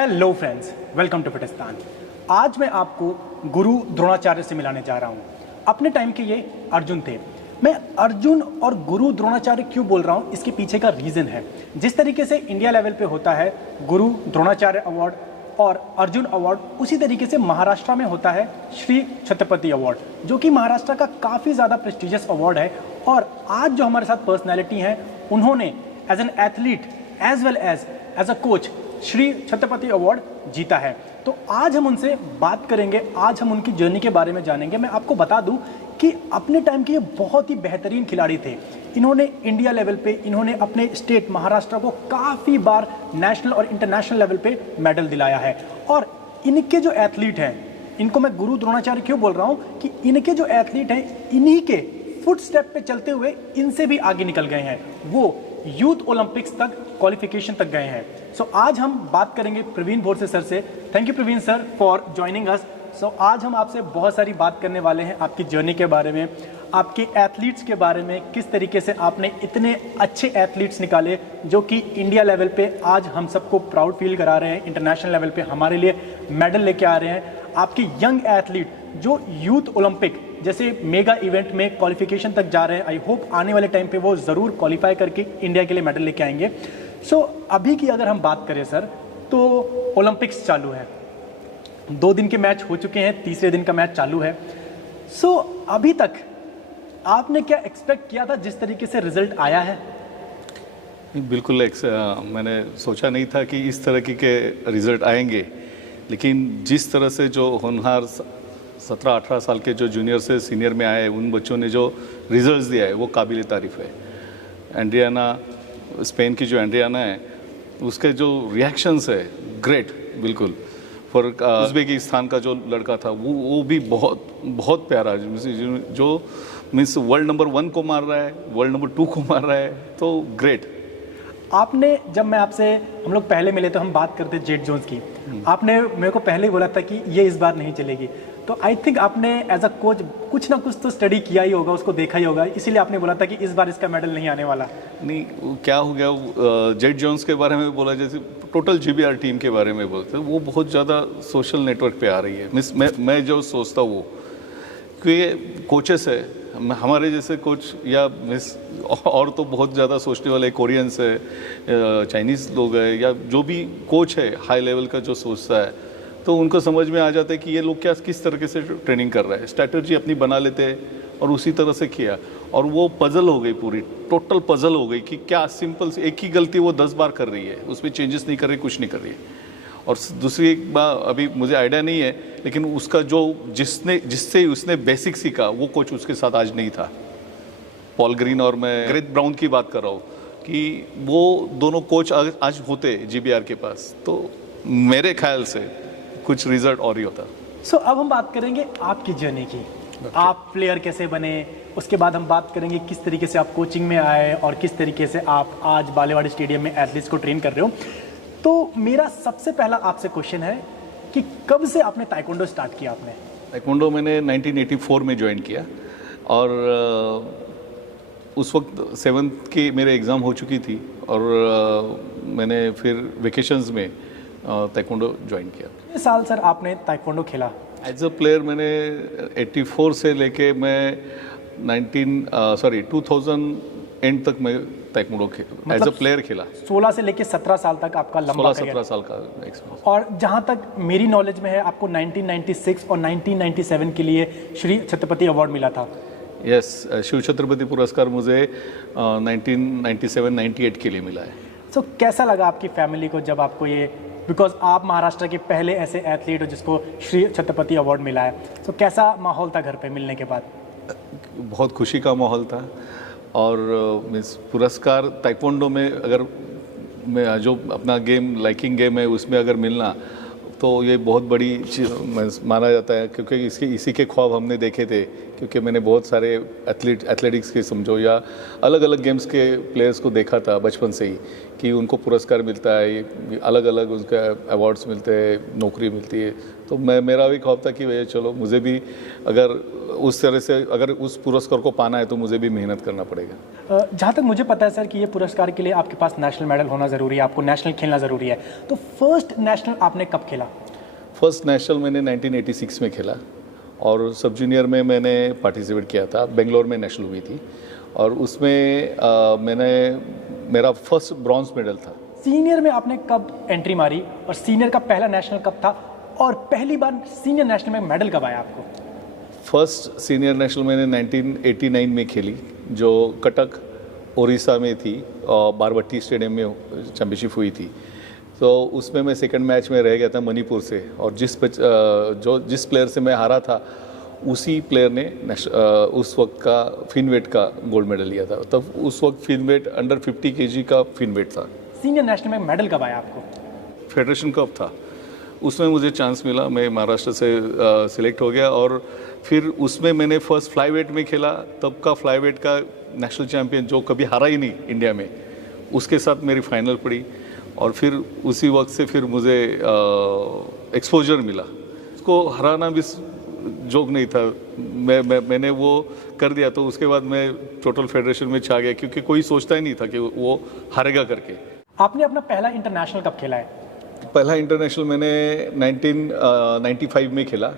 Hello friends, welcome to Fitistan. आज मैं आपको गुरु द्रोणाचार्य से मिलाने जा रहा हूँ। अपने टाइम के ये अर्जुन थे। मैं अर्जुन और गुरु द्रोणाचार्य क्यों बोल रहा हूँ, इसके पीछे का रीज़न है। जिस तरीके से इंडिया लेवल पे होता है गुरु द्रोणाचार्य अवार्ड और अर्जुन अवार्ड, उसी तरीके से महाराष्ट्र में होता है श्री छत्रपति अवार्ड, जो कि महाराष्ट्र का काफ़ी ज़्यादा प्रेस्टिजियस अवार्ड है। और आज जो हमारे साथ पर्सनैलिटी हैं, उन्होंने as an athlete as well as a coach Shri Chhatrapati award जीता है। तो आज हम उनसे बात करेंगे, आज हम उनकी जर्नी के बारे में जानेंगे। मैं आपको बता दूं कि अपने टाइम के ये बहुत ही बेहतरीन खिलाड़ी थे। इन्होंने इंडिया लेवल पे, इन्होंने अपने स्टेट महाराष्ट्र को काफ़ी बार नेशनल और इंटरनेशनल लेवल पे मेडल दिलाया है। और इनके जो एथलीट हैं, इनको मैं गुरु द्रोणाचार्य क्यों बोल रहा हूँ कि इनके जो एथलीट हैं, इन्हीं के फुट स्टेप पे चलते हुए इनसे भी आगे निकल गए हैं। वो यूथ ओलंपिक्स तक क्वालिफिकेशन तक गए हैं। सो आज हम बात करेंगे प्रवीण भोरसे सर से। Thank you Praveen sir for joining us. So आज हम आपसे बहुत सारी बात करने वाले हैं, आपकी जर्नी के बारे में, आपके एथलीट्स के बारे में, किस तरीके से आपने इतने अच्छे एथलीट्स निकाले जो कि इंडिया लेवल पे आज हम सबको प्राउड फील करा रहे हैं, इंटरनेशनल लेवल पे हमारे लिए मेडल लेके आ रहे हैं। आपके यंग एथलीट जो यूथ ओलंपिक जैसे मेगा इवेंट में क्वालिफिकेशन तक जा रहे हैं, आई होप आने वाले टाइम पे वो ज़रूर क्वालिफाई करके इंडिया के लिए मेडल लेके आएंगे। सो अभी की अगर हम बात करें सर, तो ओलंपिक्स चालू है, 2 दिन के मैच हो चुके हैं, तीसरे दिन का मैच चालू है। सो अभी तक आपने क्या एक्सपेक्ट किया था जिस तरीके से रिजल्ट आया है? बिल्कुल मैंने सोचा नहीं था कि इस तरह के रिजल्ट आएंगे, लेकिन जिस तरह से जो होनहार 17-18 साल के जो जूनियर से सीनियर में आए, उन बच्चों ने जो रिजल्ट्स दिया है वो काबिल तारीफ़ है। एंड्रियाना, स्पेन की जो एंड्रियाना है, उसके जो रिएक्शंस है ग्रेट, बिल्कुल। फॉर उज़्बेकिस्तान का जो लड़का था वो भी बहुत बहुत प्यारा, जो मीन्स वर्ल्ड नंबर 1 को मार रहा है, वर्ल्ड नंबर 2 को मार रहा है, तो ग्रेट। आपने, जब मैं आपसे, हम लोग पहले मिले तो हम बात करते जेड जोन्स की, आपने मेरे को पहले ही बोला था कि ये इस बार नहीं चलेगी। तो आई थिंक आपने एज अ कोच कुछ ना कुछ तो स्टडी किया ही होगा, उसको देखा ही होगा, इसीलिए आपने बोला था कि इस बार इसका मेडल नहीं आने वाला। नहीं, क्या हो गया, जेड जोन्स के बारे में बोला, जैसे टोटल जीबीआर टीम के बारे में बोलते हैं, वो बहुत ज़्यादा सोशल नेटवर्क पे आ रही है। मिस मैं जो सोचता हूँ कि कोचेस है, हमारे जैसे कोच या मिस और तो बहुत ज़्यादा सोचने वाले कोरियंस है, चाइनीज़ लोग हैं, या जो भी कोच है हाई लेवल का जो सोचता है, तो उनको समझ में आ जाता है कि ये लोग क्या किस तरीके से ट्रेनिंग कर रहे हैं, स्ट्रैटेजी अपनी बना लेते हैं और उसी तरह से किया। और वो पजल हो गई, पूरी टोटल पजल हो गई कि क्या सिंपल से एक ही गलती वो 10 बार कर रही है, उसमें चेंजेस नहीं कर रही, कुछ नहीं कर रही है। और दूसरी एक बात अभी मुझे आइडिया नहीं है, लेकिन उसका जो जिससे उसने बेसिक सीखा, वो कोच उसके साथ आज नहीं था। पॉल ग्रीन और मैं ग्रेथ ब्राउन की बात कर रहा हूँ कि वो दोनों कोच आज होते जीबीआर के पास, तो मेरे ख्याल से कुछ रिजल्ट और ही होता। सो अब हम बात करेंगे आपकी जर्नी की। आप प्लेयर कैसे बने, उसके बाद हम बात करेंगे किस तरीके से आप कोचिंग में आए और किस तरीके से आप आज बालेवाड़ी स्टेडियम में एथलीट्स को ट्रेन कर रहे हो। तो मेरा सबसे पहला आपसे क्वेश्चन है कि कब से आपने ताइक्वांडो स्टार्ट किया? आपने ताइक्वांडो मैंने 1984 में ज्वाइन किया, और उस वक्त 7th की मेरे एग्ज़ाम हो चुकी थी, और मैंने फिर वेकेशंस में ताइक्वांडो ज्वाइन किया। कितने साल सर आपने ताइक्वांडो खेला? एज अ प्लेयर मैंने 84 से लेके मैं 2000 एंड तक मैं ताइक्वांडो एज अ प्लेयर खेला। 16 से लेके 17 साल तक आपका लंबा 16-17 साल का एक्सपीरियंस। और जहाँ तक मेरी नॉलेज में है, आपको 1996 और 1997 के लिए श्री छत्रपति अवार्ड मिला था। यस, शिव छत्रपति पुरस्कार मुझे 1997-98 के लिए मिला है। सो कैसा लगा आपकी फैमिली को जब आपको ये, बिकॉज आप महाराष्ट्र के पहले ऐसे एथलीट हो जिसको श्री छत्रपति अवार्ड मिला है, सो कैसा माहौल था घर पे मिलने के बाद? बहुत खुशी का माहौल था। और मीन्स पुरस्कार ताइक्वांडो में, अगर मैं जो अपना गेम लाइकिंग गेम है उसमें अगर मिलना, तो ये बहुत बड़ी चीज़ माना जाता है, क्योंकि इसी के ख्वाब हमने देखे थे क्योंकि मैंने बहुत सारे एथलेटिक्स के समझो या अलग अलग गेम्स के प्लेयर्स को देखा था बचपन से ही कि उनको पुरस्कार मिलता है, अलग अलग उनका अवार्ड्स मिलते हैं, नौकरी मिलती है। तो मेरा भी ख्वाब था कि भैया चलो मुझे भी अगर उस तरह से अगर उस पुरस्कार को पाना है तो मुझे भी मेहनत करना पड़ेगा। जहाँ तक मुझे पता है सर कि ये पुरस्कार के लिए आपके पास नेशनल मेडल होना ज़रूरी है, आपको नेशनल खेलना ज़रूरी है। तो फर्स्ट नेशनल आपने कब खेला? फर्स्ट नेशनल मैंने 1986 में खेला और सब जूनियर में मैंने पार्टिसिपेट किया था, बेंगलोर में नेशनल हुई थी और उसमें मेरा फर्स्ट ब्रॉन्ज मेडल था। सीनियर में आपने कब एंट्री मारी और सीनियर का पहला नेशनल कब था और पहली बार सीनियर नेशनल में मेडल कब आया आपको? फर्स्ट सीनियर नेशनल मैंने 1989 में खेली जो कटक उड़ीसा में थी और बारबट्टी स्टेडियम में चैम्पियनशिप हुई थी। तो उसमें मैं सेकंड मैच में रह गया था मणिपुर से और जिस प्लेयर से मैं हारा था उसी प्लेयर ने उस वक्त का फिनवेट का गोल्ड मेडल लिया था। तब उस वक्त फिनवेट अंडर 50 kg का फिनवेट था। सीनियर नेशनल में मेडल कब आया आपको? फेडरेशन कप था, उसमें मुझे चांस मिला, मैं महाराष्ट्र से सिलेक्ट हो गया और फिर उसमें मैंने फर्स्ट फ्लाईवेट में खेला। तब का फ्लाईवेट का नेशनल चैम्पियन जो कभी हारा ही नहीं इंडिया में, उसके साथ मेरी फाइनल पड़ी और फिर उसी वक्त से फिर मुझे एक्सपोजर मिला। उसको हराना भी जोक नहीं था, मैंने वो कर दिया तो उसके बाद मैं टोटल फेडरेशन में छा गया क्योंकि कोई सोचता ही नहीं था कि वो हारेगा करके। आपने अपना पहला इंटरनेशनल कब खेला है? पहला इंटरनेशनल मैंने 1995 में खेला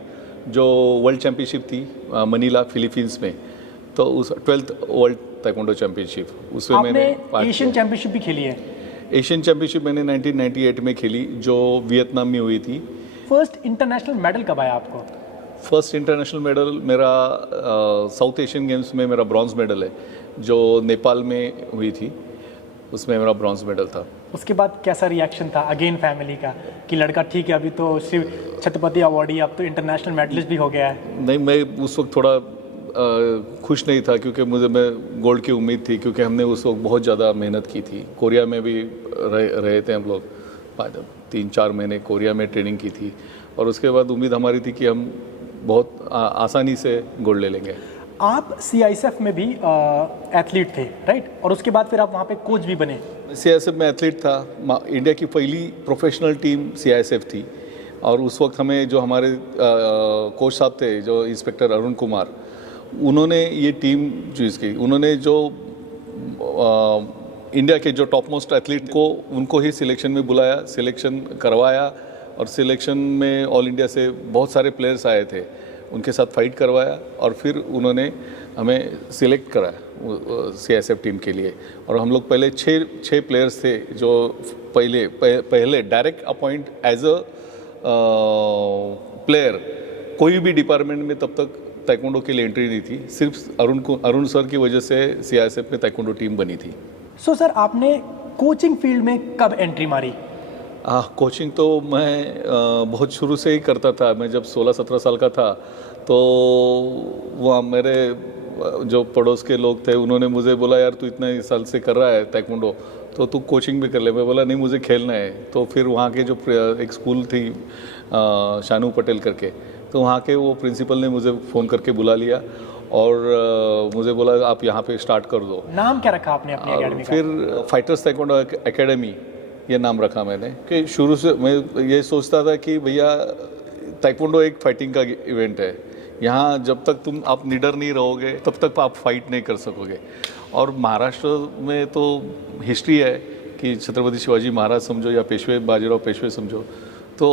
जो वर्ल्ड चैम्पियनशिप थी मनीला फिलीपींस में। तो उस 12th वर्ल्ड ताइक्वांडो चैम्पियनशिप उसमें मैंने एशियन चैंपियनशिप भी खेली है? एशियन चैम्पियनशिप मैंने 1998 में खेली जो वियतनाम में हुई थी। फर्स्ट इंटरनेशनल मेडल कब आया आपको? फर्स्ट इंटरनेशनल मेडल मेरा साउथ एशियन गेम्स में मेरा ब्रॉन्ज मेडल है जो नेपाल में हुई थी, उसमें मेरा ब्रॉन्ज मेडल था। उसके बाद कैसा रिएक्शन था अगेन फैमिली का कि लड़का ठीक है अभी तो सिर्फ छत्रपति अवार्डी, अब तो इंटरनेशनल मेडलिस्ट भी हो गया है? नहीं, मैं उस वक्त थोड़ा खुश नहीं था क्योंकि मैं गोल्ड की उम्मीद थी क्योंकि हमने उस वक्त बहुत ज़्यादा मेहनत की थी। कोरिया में भी रहे थे हम लोग, 3-4 महीने कोरिया में ट्रेनिंग की थी और उसके बाद उम्मीद हमारी थी कि हम बहुत आसानी से गोल्ड ले लेंगे। आप CISF में भी एथलीट थे राइट, और उसके बाद फिर आप वहाँ पे कोच भी बने? CISF में एथलीट था, इंडिया की पहली प्रोफेशनल टीम CISF थी और उस वक्त हमें जो हमारे कोच साहब थे जो इंस्पेक्टर अरुण कुमार, उन्होंने ये टीम चूज़ की। उन्होंने जो इंडिया के जो टॉप मोस्ट एथलीट को उनको ही सिलेक्शन में बुलाया, सिलेक्शन करवाया और सिलेक्शन में ऑल इंडिया से बहुत सारे प्लेयर्स आए थे, उनके साथ फाइट करवाया और फिर उन्होंने हमें सिलेक्ट कराया CISF टीम के लिए। और हम लोग पहले छः प्लेयर्स थे जो पहले direct appoint as a player कोई भी डिपार्टमेंट में तब तक ताइक्वांडो के लिए एंट्री नहीं थी, सिर्फ अरुण सर की वजह से CISF में ताइक्वांडो टीम बनी थी। सो सर आपने कोचिंग फील्ड में कब एंट्री मारी? कोचिंग तो मैं बहुत शुरू से ही करता था। मैं जब 16-17 साल का था तो वहाँ मेरे जो पड़ोस के लोग थे उन्होंने मुझे बोला यार तू इतने साल से कर रहा है ताइक्वांडो तो तू कोचिंग भी कर ले। मैं बोला नहीं मुझे खेलना है। तो फिर वहाँ के जो एक स्कूल थी शानू पटेल करके, तो वहाँ के वो प्रिंसिपल ने मुझे फ़ोन करके बुला लिया और मुझे बोला आप यहाँ पे स्टार्ट कर दो। नाम क्या रखा आपने अपनी एकेडमी का? फिर फाइटर्स ताइक्वांडो एकेडमी ये नाम रखा मैंने कि शुरू से मैं ये सोचता था कि भैया ताइक्वांडो एक फाइटिंग का इवेंट है, यहाँ जब तक आप निडर नहीं रहोगे तब तक आप फाइट नहीं कर सकोगे। और महाराष्ट्र में तो हिस्ट्री है कि छत्रपति शिवाजी महाराज समझो या पेशवे बाजीराव पेशवे समझो, तो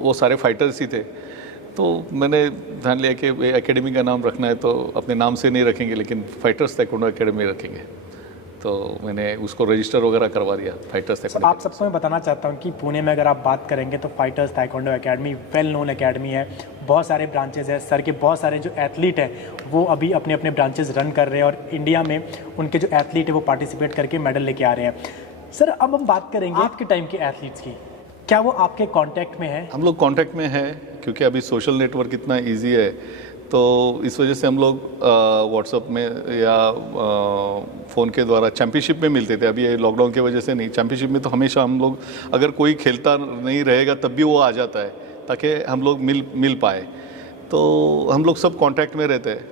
वो सारे फाइटर्स ही थे। तो मैंने ध्यान लिया कि एकेडमी का नाम रखना है तो अपने नाम से नहीं रखेंगे लेकिन फाइटर्स ताइक्वांडो एकेडमी रखेंगे। तो मैंने उसको रजिस्टर वगैरह करवा दिया फाइटर्स ताइक्वांडो। आप सबको मैं बताना चाहता हूँ कि पुणे में अगर आप बात करेंगे तो fighters taekwondo academy well known academy है, बहुत सारे ब्रांचेज है। सर के बहुत सारे जो एथलीट हैं वो अभी अपने अपने ब्रांचेज रन कर रहे हैं और इंडिया में उनके जो एथलीट है वो पार्टिसिपेट करके मेडल लेके आ रहे हैं। सर अब हम बात करेंगे आपके टाइम के एथलीट्स की, क्या वो आपके कांटेक्ट में है? हम लोग कांटेक्ट में हैं क्योंकि अभी सोशल नेटवर्क इतना इजी है तो इस वजह से हम लोग व्हाट्सएप में या फ़ोन के द्वारा चैम्पियनशिप में मिलते थे। अभी ये लॉकडाउन की वजह से नहीं, चैम्पियनशिप में तो हमेशा हम लोग अगर कोई खेलता नहीं रहेगा तब भी वो आ जाता है ताकि हम लोग मिल पाए। तो हम लोग सब कांटेक्ट में रहते हैं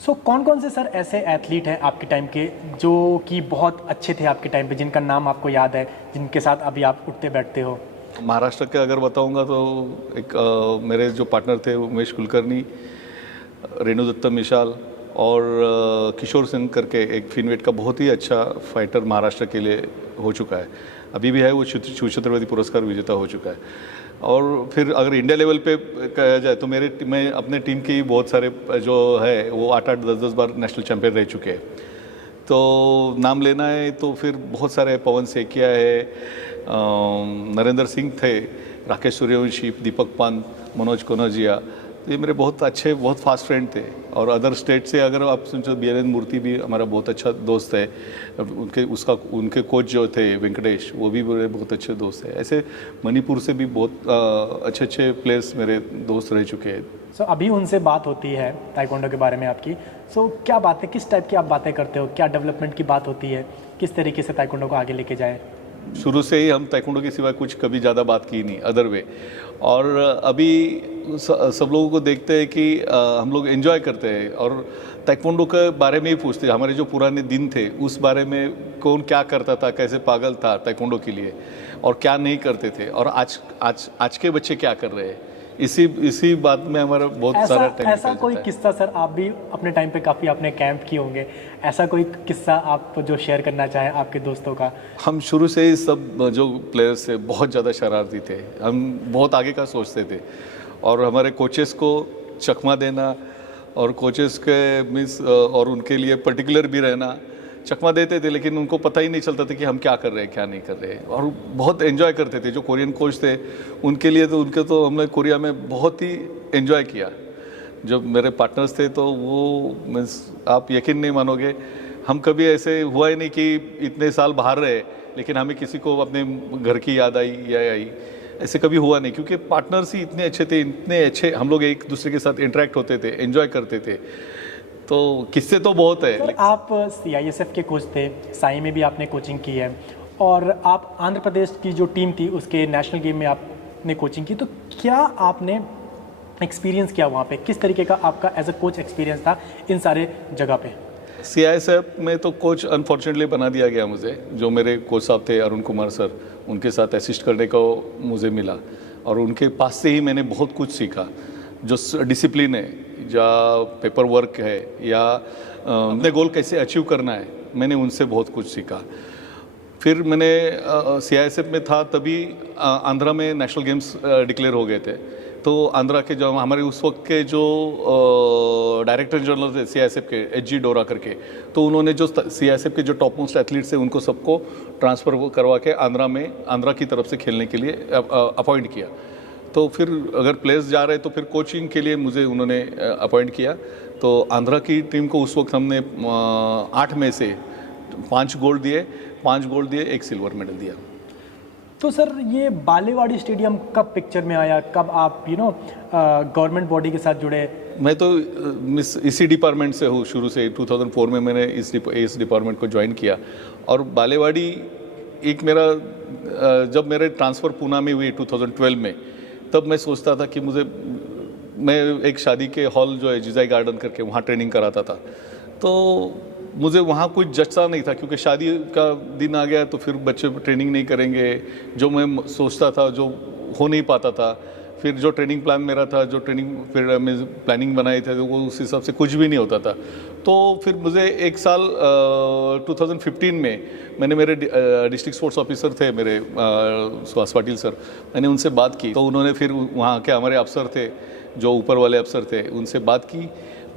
सो कौन कौन से सर ऐसे एथलीट हैं आपके टाइम के जो कि बहुत अच्छे थे आपके टाइम पे, जिनका नाम आपको याद है, जिनके साथ अभी आप उठते बैठते हो? महाराष्ट्र के अगर बताऊंगा तो एक मेरे जो पार्टनर थे उमेश कुलकर्णी, रेणु दत्त मिशाल और किशोर सिंह करके एक फिनवेट का बहुत ही अच्छा फाइटर महाराष्ट्र के लिए हो चुका है, अभी भी है, वो शिव छत्रपति पुरस्कार विजेता हो चुका है। और फिर अगर इंडिया लेवल पे कहा जाए तो मैं अपने टीम की बहुत सारे जो है वो 8-8, 10-10 बार नेशनल चैंपियन रह चुके हैं। तो नाम लेना है तो फिर बहुत सारे, पवन सेकिया है, नरेंद्र सिंह थे, राकेश सूर्यवंशी, दीपक पान, मनोज कोनजिया, ये मेरे बहुत अच्छे, बहुत फास्ट फ्रेंड थे। और अदर स्टेट से अगर आप सुनते, बीरेंद्र मूर्ति भी हमारा बहुत अच्छा दोस्त है, उनके कोच जो थे वेंकटेश, वो भी मेरे बहुत अच्छे दोस्त हैं। ऐसे मणिपुर से भी बहुत अच्छे अच्छे प्लेयर्स मेरे दोस्त रह चुके हैं। सो अभी उनसे बात होती है ताइक्वांडो के बारे में आपकी, सो क्या बातें, किस टाइप की आप बातें करते हो, क्या डेवलपमेंट की बात होती है, किस तरीके से ताइक्वांडो को आगे लेके जाए? शुरू से ही हम ताइक्वांडो के सिवा कुछ कभी ज़्यादा बात की नहीं अदर वे। और अभी सब लोगों को देखते हैं कि हम लोग एंजॉय करते हैं और ताइक्वांडो के बारे में ही पूछते हैं। हमारे जो पुराने दिन थे उस बारे में, कौन क्या करता था, कैसे पागल था ताइक्वांडो के लिए और क्या नहीं करते थे, और आज के बच्चे क्या कर रहे हैं, इसी बात में हमारा बहुत सारा टाइम। ऐसा कोई किस्सा सर, आप भी अपने टाइम पे काफ़ी आपने कैंप किए होंगे, ऐसा कोई किस्सा आप जो शेयर करना चाहें आपके दोस्तों का? हम शुरू से ही सब जो प्लेयर्स थे बहुत ज़्यादा शरारती थे, हम बहुत आगे का सोचते थे और हमारे कोचेस को चकमा देना और कोचेस के मीन्स और उनके लिए पर्टिकुलर भी रहना, चकमा देते थे, लेकिन उनको पता ही नहीं चलता था कि हम क्या कर रहे हैं क्या नहीं कर रहे हैं, और बहुत एंजॉय करते थे। जो कोरियन कोच थे उनके लिए तो हमने कोरिया में बहुत ही एंजॉय किया। जब मेरे पार्टनर्स थे तो वो मीन्स आप यकीन नहीं मानोगे, हम कभी ऐसे हुआ ही नहीं कि इतने साल बाहर रहे लेकिन हमें किसी को अपने घर की याद आई या आई, ऐसे कभी हुआ नहीं, क्योंकि पार्टनर्स ही इतने अच्छे थे, इतने अच्छे हम लोग एक दूसरे के साथ इंटरेक्ट होते थे, एंजॉय करते थे। तो किस्से तो बहुत है। सर आप CISF के कोच थे, साई में भी आपने कोचिंग की है, और आप आंध्र प्रदेश की जो टीम थी उसके नेशनल गेम में आपने कोचिंग की, तो क्या आपने एक्सपीरियंस किया वहाँ पे, किस तरीके का आपका एज अ कोच एक्सपीरियंस था इन सारे जगह पे? CISF में तो कोच अनफॉर्चुनेटली बना दिया गया मुझे, जो मेरे कोच साहब थे अरुण कुमार सर, उनके साथ असिस्ट करने को मुझे मिला और उनके पास से ही मैंने बहुत कुछ सीखा। जो डिसिप्लिन है या पेपर वर्क है या अपने गोल कैसे अचीव करना है, मैंने उनसे बहुत कुछ सीखा। फिर मैंने CISF में था तभी आंध्रा में नेशनल गेम्स डिक्लेयर हो गए थे, तो आंध्रा के जो हमारे उस वक्त के जो डायरेक्टर जनरल थे CISF के, HG डोरा करके, तो उन्होंने जो CISF के जो टॉप मोस्ट एथलीट्स थे उनको सबको ट्रांसफ़र करवा के आंध्रा की तरफ से खेलने के लिए अपॉइंट किया। तो फिर अगर प्लेयर्स जा रहे तो फिर कोचिंग के लिए मुझे उन्होंने अपॉइंट किया। तो आंध्रा की टीम को उस वक्त हमने 8 में से 5 गोल्ड दिए, 1 सिल्वर मेडल दिया। तो सर ये बालेवाड़ी स्टेडियम कब पिक्चर में आया, कब आप गवर्नमेंट बॉडी के साथ जुड़े? मैं तो इसी डिपार्टमेंट से हूँ शुरू से। 2004 में मैंने इस डिपार्टमेंट को ज्वाइन किया और बालेवाड़ी एक मेरा जब मेरे ट्रांसफ़र पूना में हुई 2012 में, तब मैं सोचता था कि मैं एक शादी के हॉल जो है जिजाई गार्डन करके वहाँ ट्रेनिंग कराता था, तो मुझे वहाँ कुछ जचता नहीं था, क्योंकि शादी का दिन आ गया तो फिर बच्चे ट्रेनिंग नहीं करेंगे, जो मैं सोचता था जो हो नहीं पाता था। फिर जो ट्रेनिंग प्लान मेरा था, जो ट्रेनिंग फिर मैं प्लानिंग बनाई थी, वो उस हिसाब से कुछ भी नहीं होता था। तो फिर मुझे एक साल 2015 में मैंने मेरे डिस्ट्रिक्ट स्पोर्ट्स ऑफिसर थे मेरे सुहास पाटिल सर, मैंने उनसे बात की, तो उन्होंने फिर वहाँ के हमारे अफसर थे, जो ऊपर वाले अफसर थे, उनसे बात की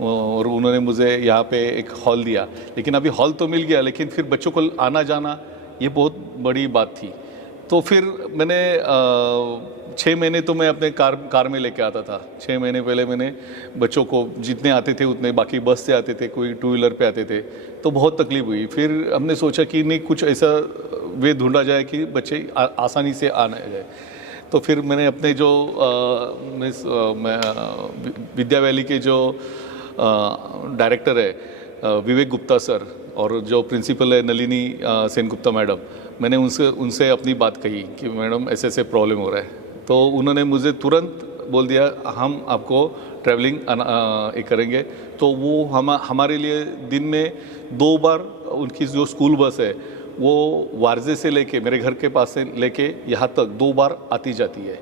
और उन्होंने मुझे यहाँ पे एक हॉल दिया। लेकिन अभी हॉल तो मिल गया, लेकिन फिर बच्चों को आना जाना ये बहुत बड़ी बात थी। तो फिर मैंने 6 महीने तो मैं अपने कार में लेके आता था। 6 महीने पहले मैंने बच्चों को जितने आते थे उतने, बाकी बस से आते थे, कोई 2 व्हीलर पे आते थे, तो बहुत तकलीफ हुई। फिर हमने सोचा कि नहीं, कुछ ऐसा वे ढूंढा जाए कि बच्चे आसानी से आना जाए। तो फिर मैंने अपने जो विद्या वैली के जो डायरेक्टर है विवेक गुप्ता सर और जो प्रिंसिपल है नलिनी सेन गुप्ता मैडम, मैंने उनसे अपनी बात कही कि मैडम ऐसे ऐसे प्रॉब्लम हो रहा है। तो उन्होंने मुझे तुरंत बोल दिया हम आपको ट्रैवलिंग करेंगे, तो वो हमारे लिए दिन में 2 बार उनकी जो स्कूल बस है वो वारजे से लेके मेरे घर के पास से लेके यहाँ तक 2 बार आती जाती है।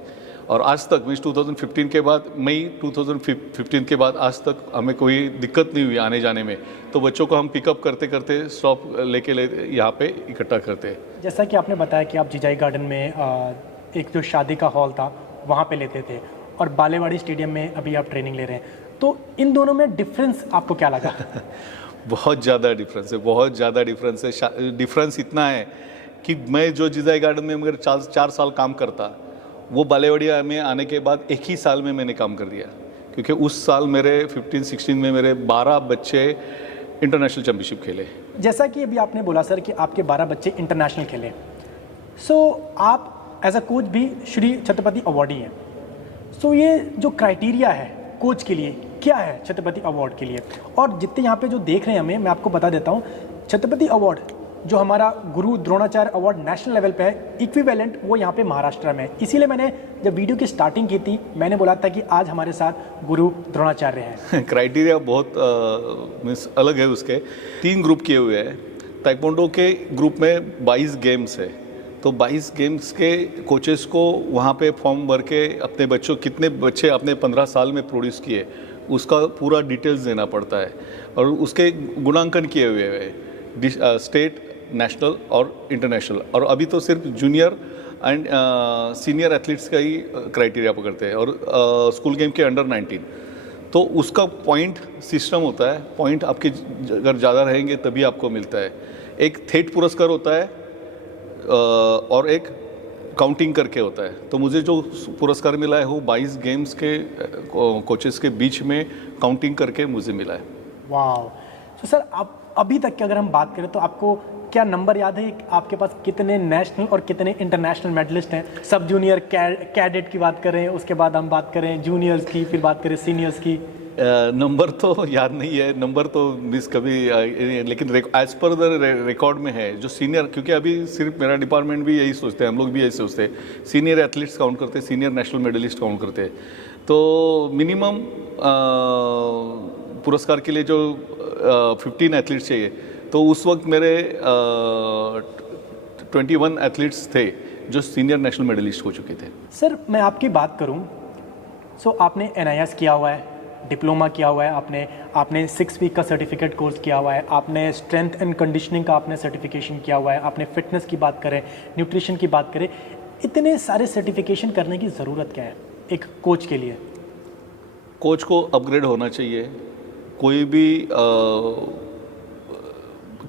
और आज तक मीन्स 2015 के बाद, मई 2015 के बाद आज तक हमें कोई दिक्कत नहीं हुई आने जाने में। तो बच्चों को हम पिकअप करते करते स्टॉप लेके यहाँ पे इकट्ठा करते हैं। जैसा कि आपने बताया कि आप जिजाई गार्डन में एक जो शादी का हॉल था वहाँ पे लेते थे, और बालेवाड़ी स्टेडियम में अभी आप ट्रेनिंग ले रहे हैं, तो इन दोनों में डिफरेंस आपको क्या लगा? बहुत ज़्यादा डिफरेंस है, बहुत ज़्यादा डिफरेंस है। डिफरेंस इतना है कि मैं जो जिजाई गार्डन में मगर 4 साल काम करता, वो बालेवाड़िया में आने के बाद एक ही साल में मैंने काम कर दिया, क्योंकि उस साल मेरे 15-16 में मेरे 12 बच्चे इंटरनेशनल चैम्पियनशिप खेले। जैसा कि अभी आपने बोला सर कि आपके 12 बच्चे इंटरनेशनल खेले, सो आप एज अ कोच भी श्री छत्रपति अवार्डी हैं। सो ये जो क्राइटेरिया है कोच के लिए क्या है छत्रपति अवार्ड के लिए? और जितने यहाँ पे जो देख रहे हैं हमें, मैं आपको बता देता हूँ, छत्रपति अवार्ड जो हमारा गुरु द्रोणाचार्य अवार्ड नेशनल लेवल पे है, इक्विवेलेंट वो यहाँ पे महाराष्ट्र में है। इसीलिए मैंने जब वीडियो की स्टार्टिंग की थी मैंने बोला था कि आज हमारे साथ गुरु द्रोणाचार्य हैं। क्राइटेरिया बहुत मीन्स अलग है, उसके 3 ग्रुप किए हुए हैं। ताइक्वांडो के ग्रुप में 22 गेम्स है, तो 22 गेम्स के कोचेस को वहाँ पे फॉर्म भर के अपने बच्चों, कितने बच्चे अपने 15 साल में प्रोड्यूस किए, उसका पूरा डिटेल्स देना पड़ता है, और उसके गुणांकन किए हुए हैं स्टेट, नेशनल और इंटरनेशनल। और अभी तो सिर्फ जूनियर एंड सीनियर एथलीट्स का ही क्राइटेरिया पकड़ते हैं, और स्कूल गेम के अंडर 19। तो उसका पॉइंट सिस्टम होता है, पॉइंट आपके अगर ज़्यादा रहेंगे तभी आपको मिलता है। एक थेट पुरस्कार होता है और एक काउंटिंग करके होता है। तो मुझे जो पुरस्कार मिला है वो 22 गेम्स के कोचेस के बीच में काउंटिंग करके मुझे मिला है। वाह। तो सर आप अभी तक की अगर हम बात करें तो आपको क्या नंबर याद है, आपके पास कितने नेशनल और कितने इंटरनेशनल मेडलिस्ट हैं? सब जूनियर कैडेट की बात करें, उसके बाद हम बात करें जूनियर्स की, फिर बात करें सीनियर्स की। नंबर तो याद नहीं है, नंबर तो मिस कभी, लेकिन एज पर द रिकॉर्ड में है जो सीनियर, क्योंकि अभी सिर्फ मेरा डिपार्टमेंट भी यही सोचते हैं, हम लोग भी यही सोचते हैं, सीनियर एथलीट्स काउंट करते हैं, सीनियर नेशनल मेडलिस्ट काउंट करते हैं। तो मिनिमम पुरस्कार के लिए जो 15 एथलीट्स चाहिए, तो उस वक्त मेरे 21 एथलीट्स थे जो सीनियर नेशनल मेडलिस्ट हो चुके थे। सर मैं आपकी बात करूं, सो आपने NIS किया हुआ है, डिप्लोमा किया हुआ है, आपने 6 वीक का सर्टिफिकेट कोर्स किया हुआ है, आपने स्ट्रेंथ एंड कंडीशनिंग का आपने सर्टिफिकेशन किया हुआ है, आपने फिटनेस की बात करें, न्यूट्रिशन की बात करें, इतने सारे सर्टिफिकेशन करने की ज़रूरत क्या है एक कोच के लिए? कोच को अपग्रेड होना चाहिए। कोई भी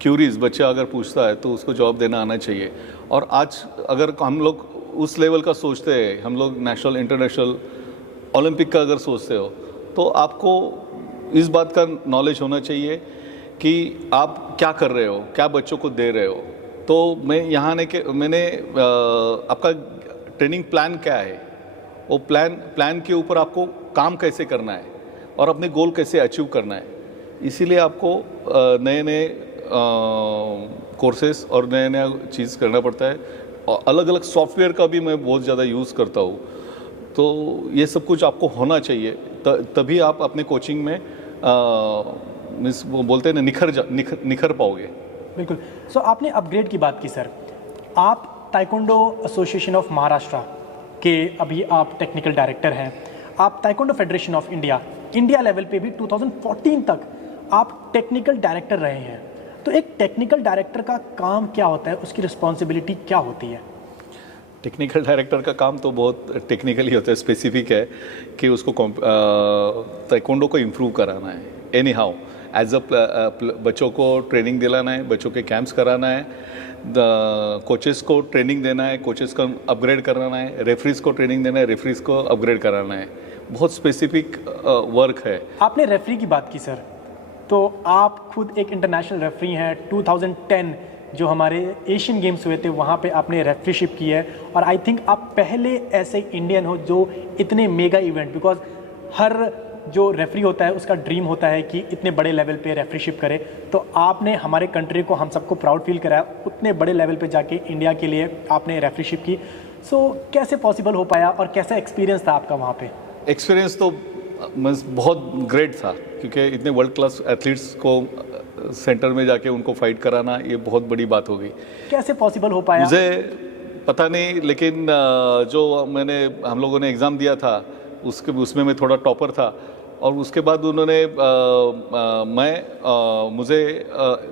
क्यूरीज बच्चा अगर पूछता है तो उसको जवाब देना आना चाहिए। और आज अगर हम लोग उस लेवल का सोचते हैं, हम लोग नेशनल, इंटरनेशनल, ओलंपिक का अगर सोचते हो, तो आपको इस बात का नॉलेज होना चाहिए कि आप क्या कर रहे हो, क्या बच्चों को दे रहे हो। तो मैं यहाँ आने के मैंने आपका ट्रेनिंग प्लान क्या है, वो प्लान के ऊपर आपको काम कैसे करना है और अपने गोल कैसे अचीव करना है। इसीलिए आपको नए नए कोर्सेस और नया नया चीज़ करना पड़ता है। और अलग अलग सॉफ्टवेयर का भी मैं बहुत ज़्यादा यूज़ करता हूँ। तो ये सब कुछ आपको होना चाहिए, तभी आप अपने कोचिंग में मीन्स वो बोलते हैं ना, निखर पाओगे। बिल्कुल। सो आपने अपग्रेड की बात की सर, आप ताइक्वांडो एसोसिएशन ऑफ महाराष्ट्र के अभी आप टेक्निकल डायरेक्टर हैं। आप taekwondo federation of India level पे भी 2014 तक आप टेक्निकल डायरेक्टर रहे हैं। तो एक टेक्निकल डायरेक्टर का काम क्या होता है, उसकी रिस्पॉन्सिबिलिटी क्या होती है? टेक्निकल डायरेक्टर का काम तो बहुत टेक्निकली होता है, स्पेसिफिक है कि उसको ताइक्वांडो को इम्प्रूव कराना है। एनी हाउ एज अ बच्चों को ट्रेनिंग दिलाना है, बच्चों के कैंप्स कराना है, कोचेस को ट्रेनिंग देना है, कोचेस को अपग्रेड कराना है, रेफरीज को ट्रेनिंग देना है, रेफरीज को अपग्रेड कराना है। बहुत स्पेसिफिक वर्क है। आपने रेफरी की बात की सर, तो आप खुद एक इंटरनेशनल रेफरी हैं। 2010 जो हमारे एशियन गेम्स हुए थे वहाँ पे आपने रेफरीशिप की है, और आई थिंक आप पहले ऐसे इंडियन हो जो इतने मेगा इवेंट, बिकॉज हर जो रेफरी होता है उसका ड्रीम होता है कि इतने बड़े लेवल पे रेफरीशिप करे। तो आपने हमारे कंट्री को, हम सबको प्राउड फील कराया, उतने बड़े लेवल पे जाके इंडिया के लिए आपने रेफरीशिप की। सो कैसे पॉसिबल हो पाया और कैसा एक्सपीरियंस था आपका वहाँ पे? एक्सपीरियंस तो मीन्स बहुत ग्रेट था, क्योंकि इतने वर्ल्ड क्लास एथलीट्स को सेंटर में जाके उनको फाइट कराना ये बहुत बड़ी बात हो गई। कैसे पॉसिबल हो पाया? मुझे पता नहीं, लेकिन जो हम लोगों ने एग्ज़ाम दिया था उसमें मैं थोड़ा टॉपर था, और उसके बाद उन्होंने मुझे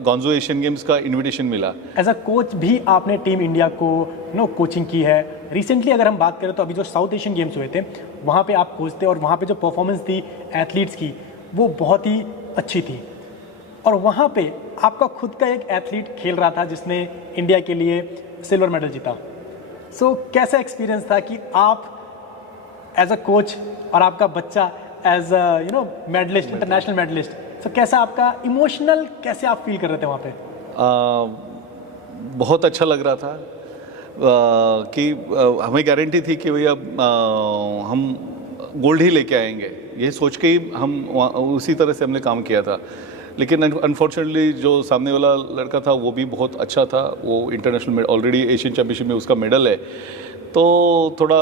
गॉन्जो एशियन गेम्स का इनविटेशन मिला। एज अ कोच भी आपने टीम इंडिया को कोचिंग की है। रिसेंटली अगर हम बात करें तो अभी जो साउथ एशियन गेम्स हुए थे वहाँ पे आप कोच थे, और वहाँ पे जो परफॉर्मेंस थी एथलीट्स की वो बहुत ही अच्छी थी, और वहाँ पे आपका खुद का एक एथलीट खेल रहा था जिसने इंडिया के लिए सिल्वर मेडल जीता। सो कैसा एक्सपीरियंस था कि आप एज अ कोच और आपका बच्चा एज मेडलिस्ट, इंटरनेशनल मेडलिस्ट, सो कैसा आपका इमोशनल, कैसे आप फील कर रहे थे वहाँ पे? बहुत अच्छा लग रहा था कि हमें गारंटी थी कि भैया हम गोल्ड ही लेके आएंगे, ये सोच के ही हम उसी तरह से हमने काम किया था। लेकिन अनफॉर्चुनेटली जो सामने वाला लड़का था वो भी बहुत अच्छा था, वो इंटरनेशनल ऑलरेडी एशियन चैम्पियनशिप में उसका मेडल है, तो थोड़ा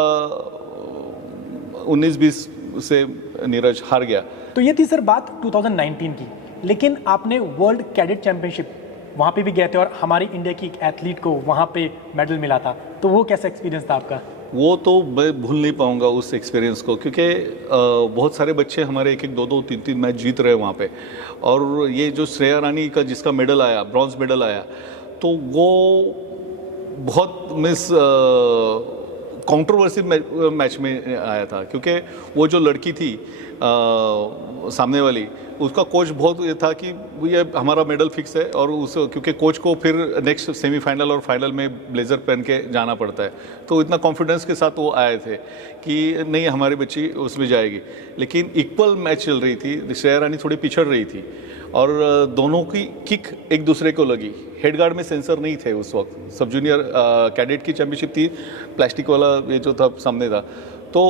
19-20 से नीरज हार गया। तो ये थी सर बात 2019 की, लेकिन आपने वर्ल्ड कैडेट चैंपियनशिप वहाँ पे भी गए थे और हमारी इंडिया की एक एथलीट को वहाँ पे मेडल मिला था, तो वो कैसा एक्सपीरियंस था आपका? वो तो मैं भूल नहीं पाऊंगा उस एक्सपीरियंस को, क्योंकि बहुत सारे बच्चे हमारे 1-1, 2-2, 3-3 मैच जीत रहे वहाँ पे, और ये जो श्रेया रानी का जिसका मेडल आया, ब्रॉन्ज मेडल आया, तो वो बहुत कंट्रोवर्सी मैच में आया था, क्योंकि वो जो लड़की थी सामने वाली, उसका कोच बहुत ये था कि ये हमारा मेडल फिक्स है, और क्योंकि कोच को फिर नेक्स्ट सेमीफाइनल और फाइनल में ब्लेजर पहन के जाना पड़ता है, तो इतना कॉन्फिडेंस के साथ वो आए थे कि नहीं हमारी बच्ची उसमें जाएगी। लेकिन इक्वल मैच चल रही थी, श्रेया रानी थोड़ी पिछड़ रही थी, और दोनों की किक एक दूसरे को लगी। हेड गार्ड में सेंसर नहीं थे उस वक्त, सब जूनियर कैडेट की चैंपियनशिप थी, प्लास्टिक वाला ये जो था सामने था, तो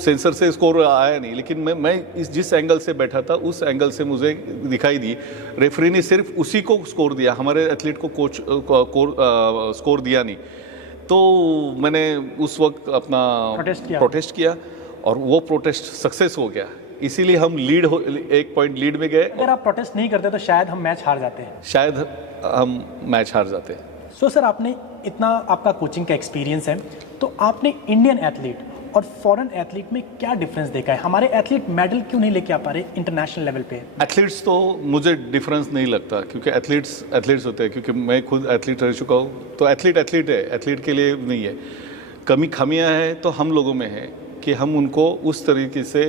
सेंसर से स्कोर आया नहीं। लेकिन मैं जिस एंगल से बैठा था उस एंगल से मुझे दिखाई दी, रेफरी ने सिर्फ उसी को स्कोर दिया, हमारे एथलीट को स्कोर दिया नहीं। तो मैंने उस वक्त अपना प्रोटेस्ट किया और वो प्रोटेस्ट सक्सेस हो गया, इसीलिए हम एक पॉइंट लीड में गए। अगर आप प्रोटेस्ट नहीं करते तो शायद हम मैच हार जाते हैं। शायद हम मैच हार जाते हैं। सो सर, आपने इतना आपका कोचिंग का एक्सपीरियंस है, तो आपने इंडियन एथलीट और फॉरेन एथलीट में क्या डिफरेंस देखा है? हमारे एथलीट मेडल क्यों नहीं लेके आ पा रहे इंटरनेशनल लेवल पे? एथलीट्स तो मुझे डिफरेंस नहीं लगता, क्योंकि एथलीट्स होते हैं, क्योंकि मैं खुद एथलीट रह चुका हूँ, तो एथलीट है, एथलीट के लिए नहीं है। खामियां हैं तो हम लोगों में है कि हम उनको उस तरीके से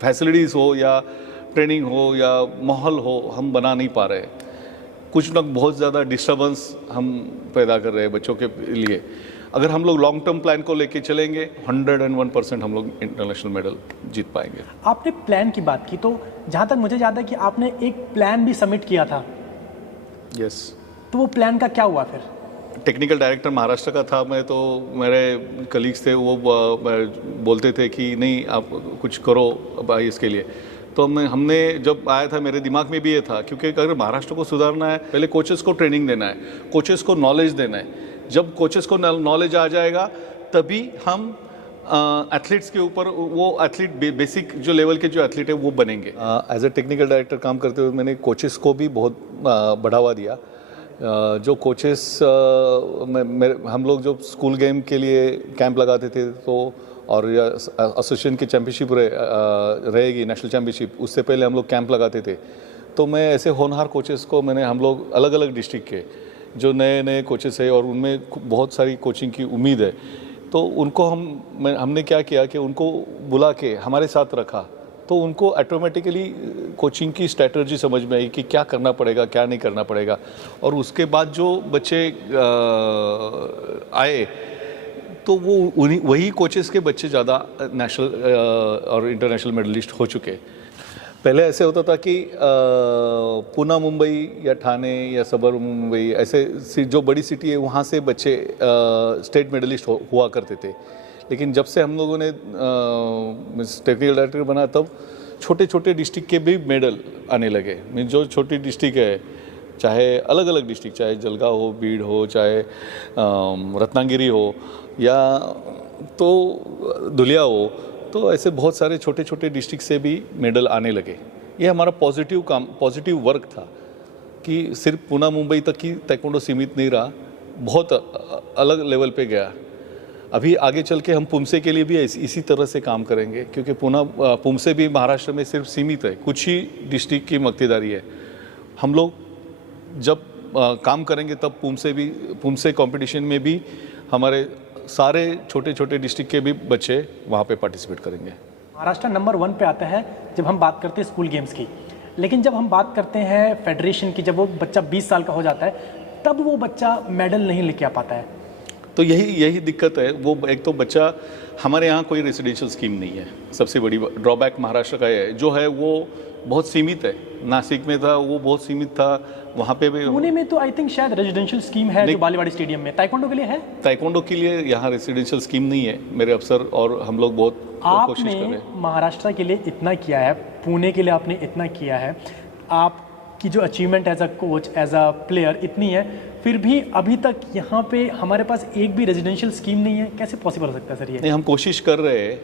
फैसिलिटीज़ हो या ट्रेनिंग हो या माहौल हो, हम बना नहीं पा रहे। कुछ ना बहुत ज़्यादा डिस्टर्बेंस हम पैदा कर रहे हैं बच्चों के लिए। अगर हम लोग लॉन्ग टर्म प्लान को लेके चलेंगे, 101% हम लोग इंटरनेशनल मेडल जीत पाएंगे। आपने प्लान की बात की, तो जहाँ तक मुझे याद है कि आपने एक प्लान भी सबमिट किया था। यस। तो वो प्लान का क्या हुआ फिर? टेक्निकल डायरेक्टर महाराष्ट्र का था मैं, तो मेरे कलीग्स थे वो बोलते थे कि नहीं आप कुछ करो इसके लिए। तो हमने जब आया था मेरे दिमाग में भी ये था, क्योंकि अगर महाराष्ट्र को सुधारना है, पहले कोचेस को ट्रेनिंग देना है, कोचेस को नॉलेज देना है। जब कोचेस को नॉलेज आ जाएगा तभी हम एथलीट्स के ऊपर, वो एथलीट बेसिक जो लेवल के जो एथलीट है वो बनेंगे। एज ए टेक्निकल डायरेक्टर काम करते हुए मैंने कोचेस को भी बहुत बढ़ावा दिया। जो कोचेस हम लोग जो स्कूल गेम के लिए कैंप लगाते थे, तो और एसोसिएशन की चैम्पियनशिप रहेगी, नेशनल चैम्पियनशिप, उससे पहले हम लोग कैंप लगाते थे। तो मैं ऐसे होनहार कोचेस को हम लोग अलग अलग डिस्ट्रिक्ट के जो नए कोचेस है और उनमें बहुत सारी कोचिंग की उम्मीद है, तो उनको हमने क्या किया कि उनको बुला के हमारे साथ रखा, तो उनको ऑटोमेटिकली कोचिंग की स्ट्रैटेजी समझ में आई कि क्या करना पड़ेगा, क्या नहीं करना पड़ेगा। और उसके बाद जो बच्चे आए, तो वो वही कोचेस के बच्चे ज़्यादा नेशनल और इंटरनेशनल मेडलिस्ट हो चुके। पहले ऐसे होता था कि पुणे, मुंबई या ठाणे या सबर मुंबई, ऐसे जो बड़ी सिटी है वहाँ से बच्चे स्टेट मेडलिस्ट हुआ करते थे। लेकिन जब से हम लोगों ने टेक्निकल डायरेक्टर बना, तब छोटे छोटे डिस्ट्रिक्ट के भी मेडल आने लगे। जो छोटी डिस्ट्रिक्ट है, चाहे अलग अलग डिस्ट्रिक्ट, चाहे जलगांव हो, बीड़ हो, चाहे रत्नागिरी हो या तो धुलिया हो, तो ऐसे बहुत सारे छोटे छोटे डिस्ट्रिक्ट से भी मेडल आने लगे। ये हमारा पॉजिटिव वर्क था कि सिर्फ पुणे मुंबई तक ही ताइक्वांडो सीमित नहीं रहा, बहुत अलग लेवल पे गया। अभी आगे चल के हम पुमसे के लिए भी इसी तरह से काम करेंगे, क्योंकि पुमसे भी महाराष्ट्र में सिर्फ सीमित है, कुछ ही डिस्ट्रिक्ट की मक्तेदारी है। हम लोग जब काम करेंगे तब पुमसे कंपटीशन में भी हमारे सारे छोटे छोटे डिस्ट्रिक्ट के भी बच्चे वहाँ पे पार्टिसिपेट करेंगे। महाराष्ट्र नंबर 1 पे आता है जब हम बात करते हैं स्कूल गेम्स की, लेकिन जब हम बात करते हैं फेडरेशन की, जब वो बच्चा 20 साल का हो जाता है तब वो बच्चा मेडल नहीं लेके आ पाता है। तो यही दिक्कत है। वो एक तो बच्चा, हमारे यहाँ कोई रेसिडेंशियल स्कीम नहीं है, सबसे बड़ी ड्रॉबैक महाराष्ट्र का है, जो है वो बहुत सीमित है। नासिक में था वो बहुत सीमित था, वहाँ पे भी। पुणे में तो आई थिंक शायद रेजिडेंशियल स्कीम है जो बालेवाड़ी स्टेडियम में ताइक्वांडो के लिए है। ताइक्वांडो के लिए यहाँ रेसिडेंशियल स्कीम नहीं है। मेरे अफसर और हम लोग बहुत कोशिश कर रहे हैं। आपने महाराष्ट्र के लिए इतना किया है, पुणे के लिए आपने इतना किया है, आपकी जो achievement as a coach, as a player इतनी है, फिर भी अभी तक यहाँ पे हमारे पास एक भी रेजिडेंशियल स्कीम नहीं है। कैसे पॉसिबल हो सकता है सर ये? नहीं, हम कोशिश कर रहे हैं,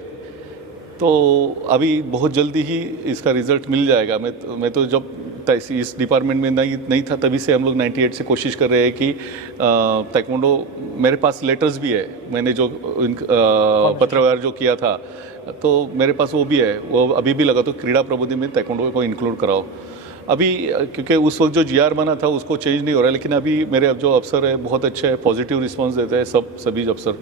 तो अभी बहुत जल्दी ही इसका रिजल्ट मिल जाएगा। मैं तो जब इस डिपार्टमेंट में नहीं था तभी से हम लोग 98 से कोशिश कर रहे हैं कि ताइक्वांडो, मेरे पास लेटर्स भी है, मैंने जो पत्रव्यवहार जो किया था तो मेरे पास वो भी है, वो अभी भी लगा, तो क्रीड़ा प्रबुद्धि में ताइक्वांडो को इंक्लूड कराओ। अभी क्योंकि उस वक्त जो GR बना था उसको चेंज नहीं हो रहा है, लेकिन अभी मेरे अब जो अफसर है बहुत अच्छे हैं, पॉजिटिव रिस्पांस देते हैं सभी अफसर,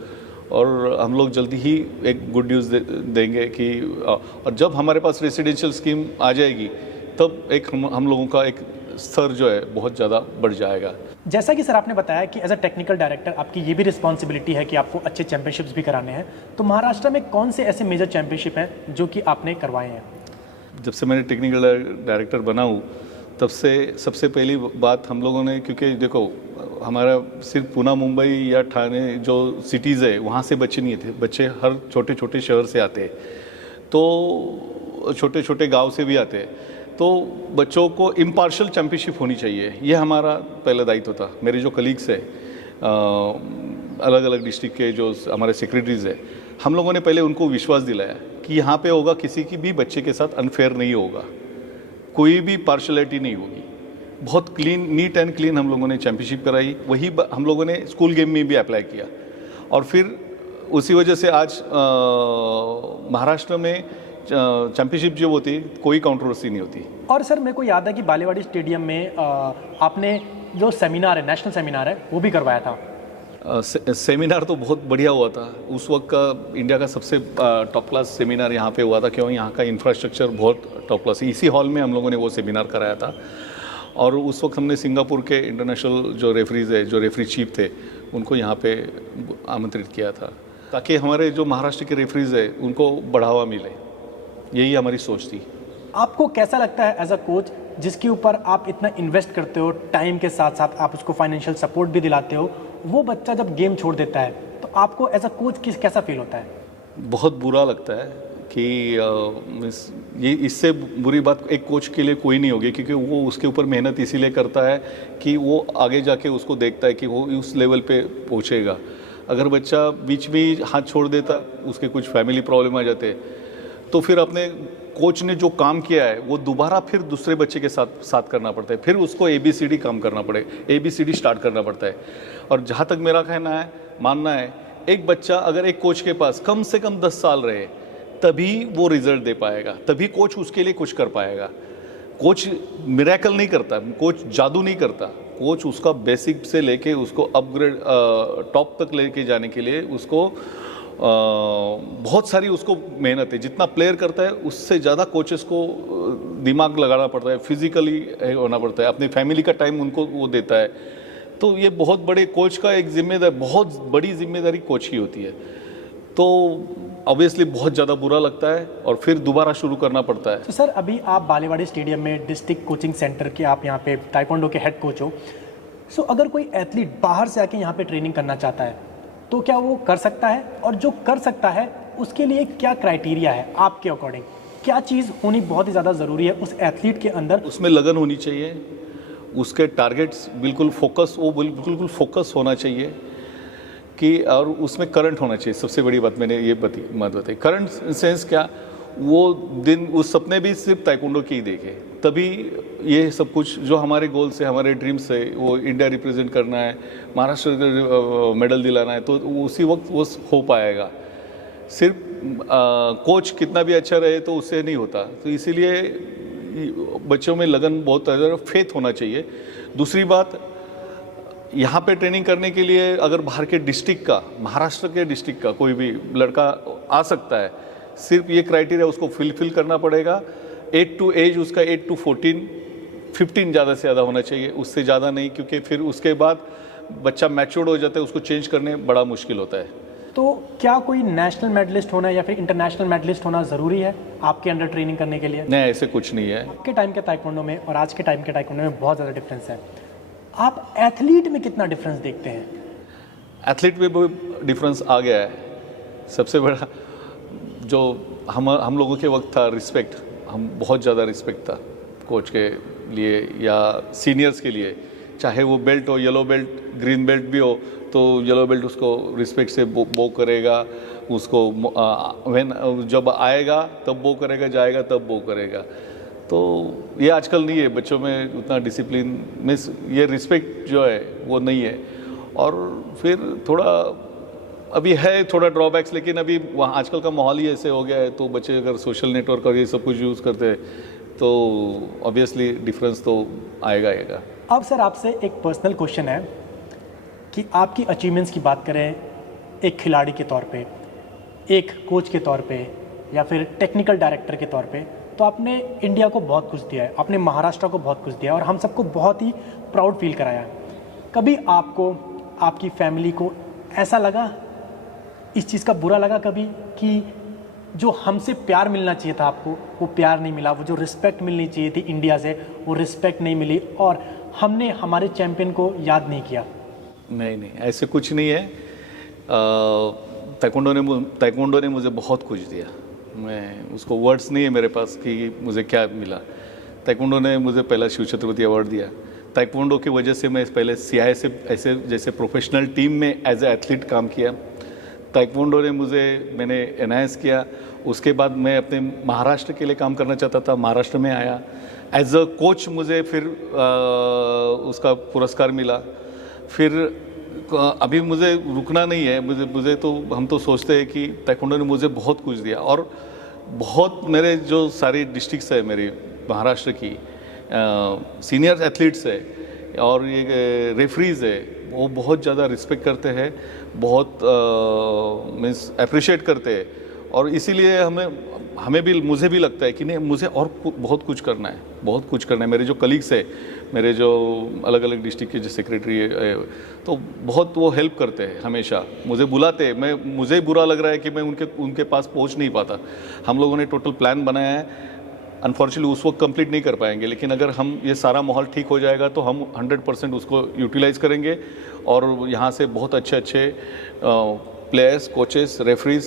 और हम लोग जल्दी ही एक गुड न्यूज़ देंगे कि और जब हमारे पास रेसिडेंशियल स्कीम आ जाएगी तब एक हम लोगों का एक स्तर जो है बहुत ज़्यादा बढ़ जाएगा। जैसा कि सर आपने बताया कि एज अ टेक्निकल डायरेक्टर आपकी ये भी रिस्पॉन्सिबिलिटी है कि आपको अच्छे चैंपियनशिप्स भी कराने हैं, तो महाराष्ट्र में कौन से ऐसे मेजर चैंपियनशिप हैं जो कि आपने करवाए हैं? जब से मैंने टेक्निकल डायरेक्टर बना हूँ तब से सबसे पहली बात हम लोगों ने, क्योंकि देखो हमारा सिर्फ पुणे मुंबई या ठाणे जो सिटीज़ है वहाँ से बच्चे नहीं थे, बच्चे हर छोटे छोटे शहर से आते हैं, तो छोटे छोटे गांव से भी आते हैं, तो बच्चों को इम्पार्शियल चैम्पियनशिप होनी चाहिए, ये हमारा पहला दायित्व था। मेरे जो कलीग्स है अलग अलग डिस्ट्रिक्ट के जो हमारे सेक्रेटरीज है, हम लोगों ने पहले उनको विश्वास दिलाया कि यहाँ पे होगा, किसी की भी बच्चे के साथ अनफेयर नहीं होगा, कोई भी पार्शलिटी नहीं होगी, बहुत क्लीन, नीट एंड क्लीन हम लोगों ने चैम्पियनशिप कराई। वही हम लोगों ने स्कूल गेम में भी अप्लाई किया, और फिर उसी वजह से आज महाराष्ट्र में चैम्पियनशिप जो होती कोई कंट्रोवर्सी नहीं होती। और सर मेरे को याद है कि बालेवाड़ी स्टेडियम में आपने जो सेमिनार है, नेशनल सेमिनार है, वो भी करवाया था। सेमिनार तो बहुत बढ़िया हुआ था। उस वक्त का इंडिया का सबसे टॉप क्लास सेमिनार यहाँ पे हुआ था, क्योंकि यहाँ का इंफ्रास्ट्रक्चर बहुत टॉप क्लास है। इसी हॉल में हम लोगों ने वो सेमिनार कराया था, और उस वक्त हमने सिंगापुर के इंटरनेशनल जो रेफरीज है, जो रेफरी चीफ थे, उनको यहाँ पे आमंत्रित किया था, ताकि हमारे जो महाराष्ट्र के रेफरीज है उनको बढ़ावा मिले। यही हमारी सोच थी। आपको कैसा लगता है एज अ कोच, जिसके ऊपर आप इतना इन्वेस्ट करते हो, टाइम के साथ साथ आप उसको फाइनेंशियल सपोर्ट भी दिलाते हो, वो बच्चा जब गेम छोड़ देता है तो आपको एज अ कोच कैसा फील होता है? बहुत बुरा लगता है कि ये इससे बुरी बात एक कोच के लिए कोई नहीं होगी, क्योंकि वो उसके ऊपर मेहनत इसीलिए करता है कि वो आगे जाके उसको देखता है कि वो उस लेवल पे पहुंचेगा। अगर बच्चा बीच में ही हाथ छोड़ देता, उसके कुछ फैमिली प्रॉब्लम आ जाते, तो फिर अपने कोच ने जो काम किया है वो दोबारा फिर दूसरे बच्चे के साथ करना पड़ता है, फिर उसको ABCD काम करना पड़े, ABCD स्टार्ट करना पड़ता है। और जहाँ तक मेरा मानना है, एक बच्चा अगर एक कोच के पास कम से कम 10 साल रहे तभी वो रिजल्ट दे पाएगा, तभी कोच उसके लिए कुछ कर पाएगा। कोच मिरेकल नहीं करता, कोच जादू नहीं करता, कोच उसका बेसिक से लेके उसको अपग्रेड टॉप तक लेके जाने के लिए उसको बहुत सारी उसको मेहनत है। जितना प्लेयर करता है उससे ज़्यादा कोचेस को दिमाग लगाना पड़ता है, फिजिकली होना पड़ता है, अपनी फैमिली का टाइम उनको वो देता है। तो ये बहुत बड़े कोच का एक जिम्मेदारी, बहुत बड़ी जिम्मेदारी कोच की होती है। तो ऑब्वियसली बहुत ज़्यादा बुरा लगता है और फिर दोबारा शुरू करना पड़ता है। तो सर अभी आप बालेवाड़ी स्टेडियम में डिस्ट्रिक्ट कोचिंग सेंटर के आप यहाँ पे ताइक्वांडो के हेड कोच हो, सो अगर कोई एथलीट बाहर से आके यहाँ पे ट्रेनिंग करना चाहता है तो क्या वो कर सकता है? और जो कर सकता है उसके लिए क्या क्राइटेरिया है आपके अकॉर्डिंग? क्या चीज़ होनी बहुत ही ज़्यादा ज़रूरी है उस एथलीट के अंदर? उसमें लगन होनी चाहिए, उसके टारगेट्स बिल्कुल फोकस होना चाहिए कि और उसमें करंट होना चाहिए। सबसे बड़ी बात मैंने ये बात बताई, करंट सेंस क्या, वो दिन उस सपने भी सिर्फ ताइक्वांडो के ही देखे, तभी ये सब कुछ जो हमारे गोल्स है, हमारे ड्रीम्स है, वो इंडिया रिप्रेजेंट करना है, महाराष्ट्र को मेडल दिलाना है, तो उसी वक्त वो हो पाएगा। सिर्फ कोच कितना भी अच्छा रहे तो उससे नहीं होता, तो इसीलिए बच्चों में लगन बहुत फेथ होना चाहिए। दूसरी बात, यहाँ पे ट्रेनिंग करने के लिए अगर बाहर के डिस्ट्रिक्ट का, महाराष्ट्र के डिस्ट्रिक्ट का कोई भी लड़का आ सकता है, सिर्फ ये क्राइटेरिया उसको फिल करना पड़ेगा। 8 टू एज उसका 8 टू 14, 15 ज़्यादा से ज़्यादा होना चाहिए, उससे ज़्यादा नहीं, क्योंकि फिर उसके बाद बच्चा मैच्योर्ड हो जाता है, उसको चेंज करने बड़ा मुश्किल होता है। तो क्या कोई नेशनल मेडलिस्ट होना या फिर इंटरनेशनल मेडलिस्ट होना ज़रूरी है आपके अंडर ट्रेनिंग करने के लिए? नहीं, ऐसे कुछ नहीं है। आपके टाइम के ताइक्वांडो में और आज के टाइम के ताइक्वांडो में बहुत ज़्यादा डिफरेंस है। आप एथलीट में कितना डिफरेंस देखते हैं? एथलीट में भी डिफरेंस आ गया है। सबसे बड़ा जो हम लोगों के वक्त था रिस्पेक्ट, हम बहुत ज़्यादा रिस्पेक्ट था कोच के लिए या सीनियर्स के लिए, चाहे वो बेल्ट हो, येलो बेल्ट, ग्रीन बेल्ट भी हो, तो येलो बेल्ट उसको रिस्पेक्ट से बो करेगा, उसको जब आएगा तब बो करेगा, जाएगा तब बो करेगा। तो ये आजकल नहीं है, बच्चों में उतना डिसिप्लिन में ये रिस्पेक्ट जो है वो नहीं है। और फिर थोड़ा अभी है थोड़ा ड्रॉबैक्स, लेकिन अभी वहाँ आजकल का माहौल ही ऐसे हो गया है, तो बच्चे अगर सोशल नेटवर्क और ये सब कुछ यूज़ करते हैं तो ऑब्वियसली डिफरेंस तो आएगा। अब सर आपसे एक पर्सनल क्वेश्चन है कि आपकी अचीवमेंट्स की बात करें एक खिलाड़ी के तौर पे, एक कोच के तौर पे या फिर टेक्निकल डायरेक्टर के तौर पे, तो आपने इंडिया को बहुत कुछ दिया है, आपने महाराष्ट्र को बहुत कुछ दिया है और हम सबको बहुत ही प्राउड फील कराया है। कभी आपको, आपकी फैमिली को ऐसा लगा, इस चीज़ का बुरा लगा कभी कि जो हमसे प्यार मिलना चाहिए था आपको वो प्यार नहीं मिला, वो जो रिस्पेक्ट मिलनी चाहिए थी इंडिया से वो रिस्पेक्ट नहीं मिली और हमने हमारे चैंपियन को याद नहीं किया? नहीं, ऐसे कुछ नहीं है। ताइक्वांडो ने मुझे बहुत कुछ दिया, मैं उसको वर्ड्स नहीं है मेरे पास कि मुझे क्या मिला। ताइक्वांडो ने मुझे पहला शिव छत्रपति अवार्ड दिया। ताइक्वांडो की वजह से मैं पहले CI से ऐसे जैसे प्रोफेशनल टीम में एज ए एथलीट काम किया। ताइक्वांडो ने मैंने एनहांस किया। उसके बाद मैं अपने महाराष्ट्र के लिए काम करना चाहता था, महाराष्ट्र में आया। एज अ कोच मुझे फिर उसका पुरस्कार मिला। फिर अभी मुझे रुकना नहीं है, मुझे तो हम तो सोचते हैं कि ताइक्वांडो ने मुझे बहुत कुछ दिया और बहुत मेरे जो सारी डिस्ट्रिक्ट्स है मेरी महाराष्ट्र की, सीनियर एथलीट्स है और ये रेफरीज है, वो बहुत ज़्यादा रिस्पेक्ट करते हैं, बहुत मीन्स अप्रिशिएट करते हैं। और इसीलिए हमें भी, मुझे भी लगता है कि नहीं, मुझे और बहुत कुछ करना है, मेरे जो कलीग्स है, मेरे जो अलग अलग डिस्ट्रिक्ट के जो सेक्रेटरी है, तो बहुत वो हेल्प करते हैं, हमेशा मुझे बुलाते हैं। मुझे बुरा लग रहा है कि मैं उनके पास पहुंच नहीं पाता। हम लोगों ने टोटल प्लान बनाया है, अनफॉर्चुनेटली उस वक्त कंप्लीट नहीं कर पाएंगे, लेकिन अगर हम ये सारा माहौल ठीक हो जाएगा तो हम 100% उसको यूटिलाइज करेंगे और यहाँ से बहुत अच्छे प्लेयर्स, कोचेस, रेफरीज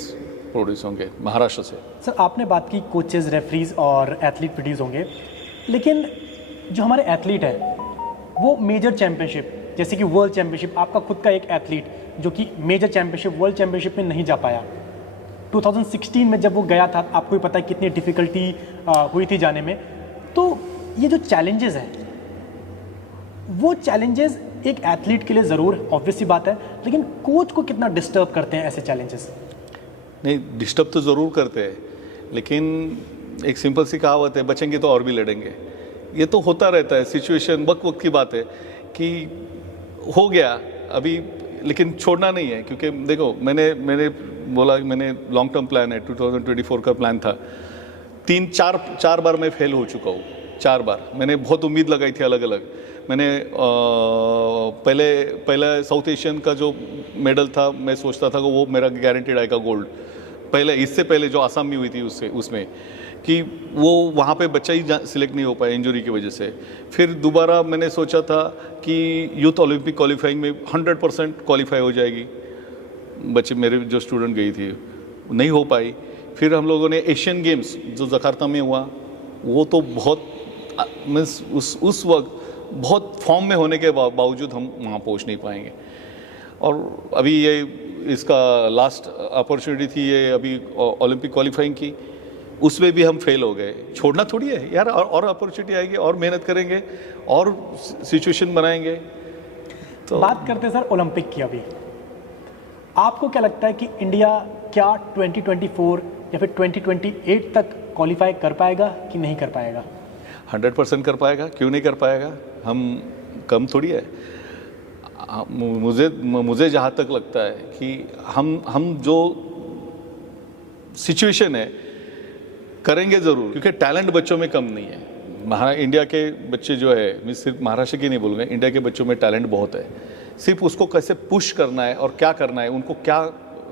प्रोड्यूस होंगे महाराष्ट्र से। सर आपने बात की कोचेस, रेफरीज और एथलीट प्रोड्यूस होंगे, लेकिन जो हमारे एथलीट है वो मेजर चैम्पियनशिप जैसे कि वर्ल्ड चैम्पियनशिप, आपका खुद का एक एथलीट जो कि मेजर चैम्पियनशिप, वर्ल्ड चैम्पियनशिप में नहीं जा पाया। 2016 में जब वो गया था, आपको भी पता है कितनी डिफ़िकल्टी हुई थी जाने में। तो ये जो चैलेंजेस हैं, वो चैलेंजेस एक एथलीट के लिए ज़रूर ऑब्वियस सी बात है, लेकिन कोच को कितना डिस्टर्ब करते हैं ऐसे चैलेंजेस? नहीं, डिस्टर्ब तो ज़रूर करते हैं, लेकिन एक सिंपल सी कहावत है, बचेंगे तो और भी लड़ेंगे। ये तो होता रहता है, सिचुएशन वक्त की बात है कि हो गया अभी, लेकिन छोड़ना नहीं है। क्योंकि देखो, मैंने बोला कि मैंने लॉन्ग टर्म प्लान है, 2024 का प्लान था। 3-4 बार मैं फेल हो चुका हूँ, 4 बार। मैंने बहुत उम्मीद लगाई थी अलग अलग। मैंने पहले साउथ एशियन का जो मेडल था, मैं सोचता था कि वो मेरा गारंटेड आएगा गोल्ड। इससे पहले जो आसाम में हुई थी उसमें कि वो वहाँ पे बच्चा ही सिलेक्ट नहीं हो पाया इंजरी की वजह से। फिर दोबारा मैंने सोचा था कि यूथ ओलंपिक क्वालिफाइंग में 100% क्वालिफाई हो जाएगी, बच्चे मेरे जो स्टूडेंट गई थी, नहीं हो पाई। फिर हम लोगों ने एशियन गेम्स जो जकार्ता में हुआ, वो तो बहुत मीन्स उस वक्त बहुत फॉर्म में होने के बावजूद हम वहाँ पहुँच नहीं पाएंगे। और अभी ये इसका लास्ट अपॉर्चुनिटी थी ये अभी ओलंपिक क्वालिफाइंग की, उसमें भी हम फेल हो गए। छोड़ना थोड़ी है यार, और अपॉर्चुनिटी आएगी और मेहनत करेंगे और सिचुएशन बनाएंगे। तो बात करते हैं सर ओलंपिक की। अभी आपको क्या लगता है कि इंडिया क्या 2024 या फिर 2028 तक क्वालिफाई कर पाएगा कि नहीं कर पाएगा? 100% कर पाएगा, क्यों नहीं कर पाएगा? हम कम थोड़ी है। मुझे जहाँ तक लगता है कि हम जो सिचुएशन है करेंगे ज़रूर, क्योंकि टैलेंट बच्चों में कम नहीं है। इंडिया के बच्चे जो है, मैं सिर्फ महाराष्ट्र की नहीं बोलूँगा, इंडिया के बच्चों में टैलेंट बहुत है। सिर्फ उसको कैसे पुश करना है और क्या करना है, उनको क्या,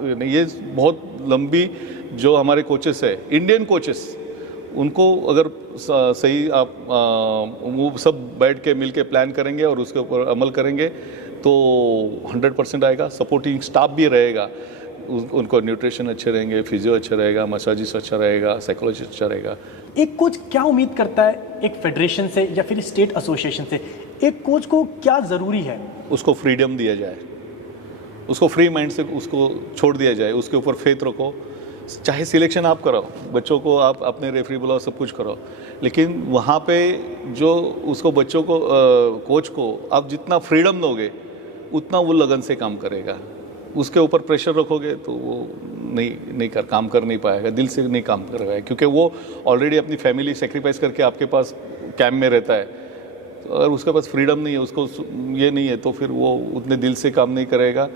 ये बहुत लंबी जो हमारे कोचेस है, इंडियन कोचेस, उनको अगर सही आप वो सब बैठ के मिल के प्लान करेंगे और उसके ऊपर अमल करेंगे तो 100% आएगा। सपोर्टिंग स्टाफ भी रहेगा, उनको न्यूट्रिशन अच्छे रहेंगे, फिजियो अच्छा रहेगा, मसाजिस्ट अच्छा रहेगा, साइकोलॉजिस्ट अच्छा रहेगा। एक कोच क्या उम्मीद करता है एक फेडरेशन से या फिर स्टेट एसोसिएशन से? एक कोच को क्या ज़रूरी है? उसको फ्रीडम दिया जाए, उसको फ्री माइंड से उसको छोड़ दिया जाए, उसके ऊपर फेथ रखो। चाहे सिलेक्शन आप कराओ, बच्चों को आप अपने रेफरी बुलाओ, सब कुछ करो, लेकिन वहाँ पे जो उसको बच्चों को कोच को आप जितना फ्रीडम दोगे उतना वो लगन से काम करेगा। उसके ऊपर प्रेशर रखोगे तो वो काम कर नहीं पाएगा, दिल से नहीं काम कर रहा है, क्योंकि वो ऑलरेडी अपनी फैमिली सेक्रीफाइस करके आपके पास कैंप में रहता है। तो अगर उसके पास फ्रीडम नहीं है, उसको ये नहीं है, तो फिर वो उतने दिल से काम नहीं करेगा।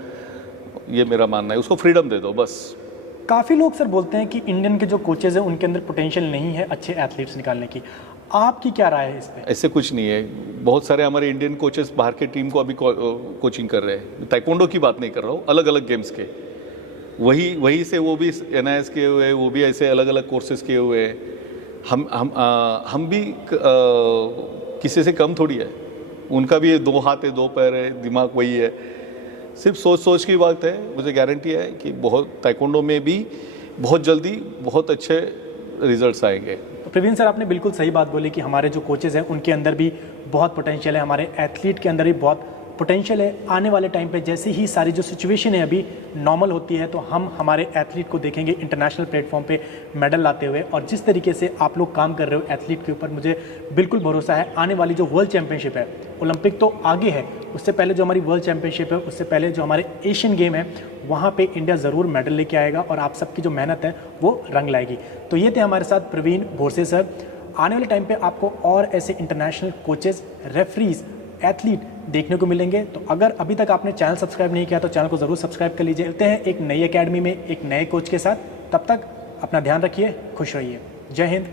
ये मेरा मानना है, उसको फ्रीडम दे दो बस। काफ़ी लोग सर बोलते हैं कि इंडियन के जो कोचेज़ हैं उनके अंदर पोटेंशियल नहीं है अच्छे एथलीट्स निकालने की। आपकी क्या राय है इस पर? ऐसे कुछ नहीं है। बहुत सारे हमारे इंडियन कोचेस बाहर के टीम को अभी कोचिंग कर रहे हैं। ताइक्वांडो की बात नहीं कर रहा हूँ, अलग अलग गेम्स के। वही से वो भी NIS किए हुए हैं, वो भी ऐसे अलग अलग कोर्सेज किए हुए हैं। हम भी किसी से कम थोड़ी है। उनका भी 2 हाथ है, 2 पैर है, दिमाग वही है। सिर्फ सोच की बात है। मुझे गारंटी है कि ताइक्वांडो में भी बहुत जल्दी बहुत अच्छे रिजल्ट्स आएंगे। तो प्रवीण सर, आपने बिल्कुल सही बात बोली कि हमारे जो कोचेज़ हैं उनके अंदर भी बहुत पोटेंशियल है, हमारे एथलीट के अंदर भी बहुत पोटेंशियल है। आने वाले टाइम पे जैसे ही सारी जो सिचुएशन है अभी नॉर्मल होती है तो हम हमारे एथलीट को देखेंगे इंटरनेशनल प्लेटफॉर्म पे मेडल लाते हुए। और जिस तरीके से आप लोग काम कर रहे हो एथलीट के ऊपर, मुझे बिल्कुल भरोसा है आने वाली जो वर्ल्ड चैम्पियनशिप है, ओलंपिक तो आगे है, उससे पहले जो हमारी वर्ल्ड चैम्पियनशिप है, उससे पहले जो हमारे एशियन गेम है, वहाँ पे इंडिया ज़रूर मेडल लेके आएगा और आप सबकी जो मेहनत है वो रंग लाएगी। तो ये थे हमारे साथ प्रवीण भोरसे सर। आने वाले टाइम पे आपको और ऐसे इंटरनेशनल कोचेज़, रेफरीज, एथलीट देखने को मिलेंगे। तो अगर अभी तक आपने चैनल सब्सक्राइब नहीं किया तो चैनल को ज़रूर सब्सक्राइब कर लीजिए। मिलते हैं एक नई एकेडमी में एक नए कोच के साथ। तब तक अपना ध्यान रखिए, खुश रहिए। जय हिंद,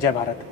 जय भारत।